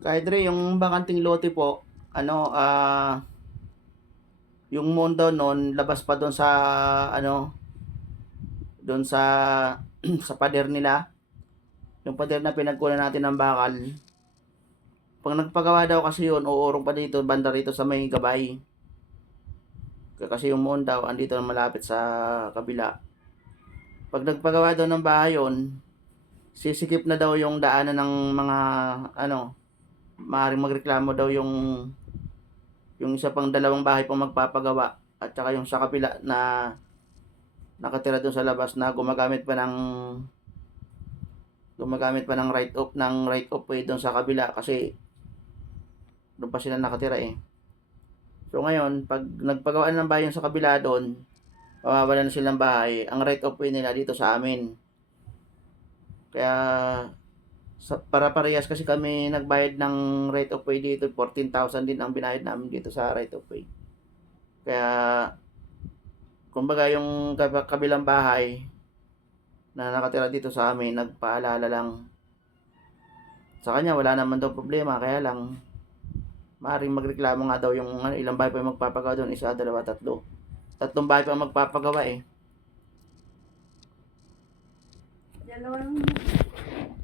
Kahit rin yung bakanting lote po, ano, ah, yung mundo noon, labas pa doon sa, ano, doon sa, sa pader nila. Yung pader na pinagkunan natin ng bakal. Pag nagpagawa daw kasi yun, uurong pa dito, banda rito sa may gabay. Kasi yung mundo daw, andito na malapit sa kabila. Pag nagpagawa daw ng bahay yun, sisikip na daw yung daanan ng mga, ano, maaaring magreklamo daw yung yung isa pang dalawang bahay pang magpapagawa at saka yung sa kapila na nakatira doon sa labas na gumagamit pa ng gumagamit pa ng right of ng right of way doon sa kabila kasi doon pa sila nakatira eh. So ngayon, pag nagpagawa ng bahay yung sa kabila doon, mawawala na silang bahay. Ang right of way nila dito sa amin. Kaya sa para parehas kasi kami nagbayad ng right of way dito 14,000 din ang binayad namin dito sa right of way kaya kumbaga yung kab- kabilang bahay na nakatira dito sa amin nagpaalala lang. Sa kanya wala naman daw problema kaya lang maaaring magreklamo nga daw yung ano, ilang bahay pa yung magpapagawa doon isa, dalawa, tatlo. Tatlong bahay pa magpapagawa eh. Dalawa.